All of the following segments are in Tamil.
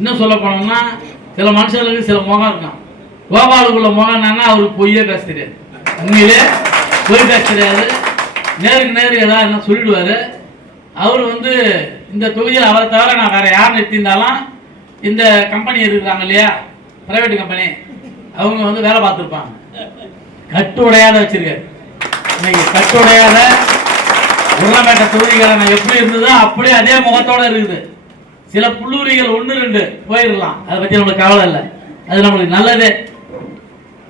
இன்னும் சொல்ல போனோம்னா சில மனுஷங்களுக்கு சில முகம் இருக்கும். கோபாலுக்குள்ள முகம் என்னன்னா அவருக்கு பொய்யே பேச தெரியாது, உண்மையிலே பொய் பேச தெரியாது, நேருக்கு நேரு ஏதாவது என்ன சொல்லிடுவாரு. அவர் வந்து இந்த தொகுதியில் அவரை தவிர நான் வேற யார் நிறுத்தியிருந்தாலும் இந்த கம்பெனி இருக்கிறாங்க இல்லையா, பிரைவேட் கம்பெனி, அவங்க வந்து வேலை பார்த்துருப்பாங்க. கட்டு உடையாத வச்சிருக்காரு. இன்னைக்கு கட்டு உடையாத உருளமேட்ட தொகுதிக்காரங்க எப்படி இருந்ததோ அப்படியே அதே முகத்தோட இருக்குது. சில புள்ளூரிகள் 1-2 போயிடலாம், அதை பற்றி நம்மளுக்கு கவலை இல்லை, அது நம்மளுக்கு நல்லதே.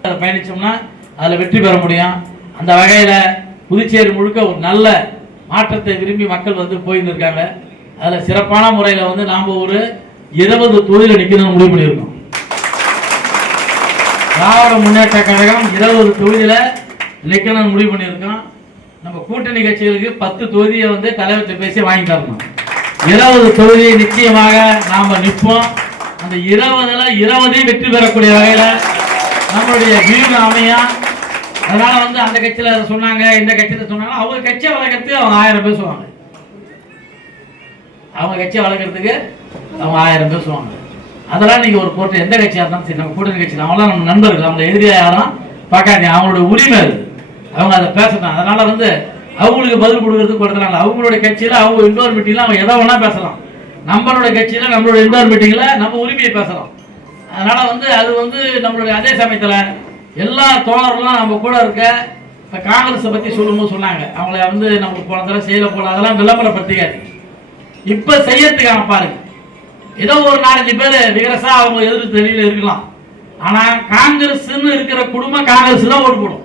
அதை பயணிச்சோம்னா அதில் வெற்றி பெற முடியும். அந்த வகையில் புதுச்சேரி முழுக்க ஒரு நல்ல மாற்றத்தை விரும்பி மக்கள் வந்து போயின்னு இருக்காங்க. அதில் சிறப்பான முறையில் வந்து நாம் ஒரு 20 தொகுதியில் நிற்கணும்னு முடிவு பண்ணியிருக்கோம். திராவிட முன்னேற்ற கழகம் 20 தொகுதியில் நிற்கணும்னு முடிவு பண்ணியிருக்கோம். நம்ம கூட்டணி கட்சிகளுக்கு 10 தொகுதியை வந்து தலைவர்கிட்ட பேசி வாங்கி தரணும். 20 தொகுதியை நிச்சயமாக நாம் நிற்போம். அந்த 20 வெற்றி பெறக்கூடிய வகையில் நம்மளுடைய வீடு அமையா. அதனால வந்து அந்த கட்சியில் சொன்னாங்க, இந்த கட்சியில் சொன்னாங்க, அவங்க கட்சியை வளர்க்கறதுக்கு அவங்க 1000 பேசுவாங்க, அவங்க கட்சியை வளர்க்கறதுக்கு அவங்க 1000 பேசுவாங்க. அதெல்லாம் நீங்க ஒரு போட்டு எந்த கட்சியாக இருந்தாலும் சரி, நம்ம கூட்டணி கட்சி அவங்களாம் நம்ம நண்பர்கள், நம்மளை எதிரியா யாரும் பார்க்காதீங்க, அவங்களோட உரிமை அது, அவங்க அதை பேசணும். அதனால வந்து அவங்களுக்கு பதில் கொடுக்கறதுக்கு கொடுத்துறாங்க. அவங்களுடைய கட்சியில அவங்க இண்டோர் மீட்டிங்ல அவங்க எதை வேணா பேசலாம், நம்மளுடைய கட்சியில நம்மளுடைய இண்டோர் மீட்டிங்ல நம்ம உரிமையை பேசலாம். அதனால வந்து அது வந்து நம்மளுடைய அதே சமயத்துல எல்லா தோழர்களும் நம்ம கூட இருக்க. இப்போ காங்கிரஸை பற்றி சொல்லும்போது சொன்னாங்க, அவங்கள வந்து நமக்கு போன தடவை செய்யல போல, அதெல்லாம் விளம்பரப்படுத்திக்காது. இப்போ செய்யறதுக்காக பாருங்க, ஏதோ ஒரு 4-5 பேர் விகரசா அவங்க எதிர்த்து வெளியில் இருக்கலாம். ஆனால் காங்கிரஸ்ன்னு இருக்கிற குடும்பம் காங்கிரஸ் தான் ஓட்டு போடும்.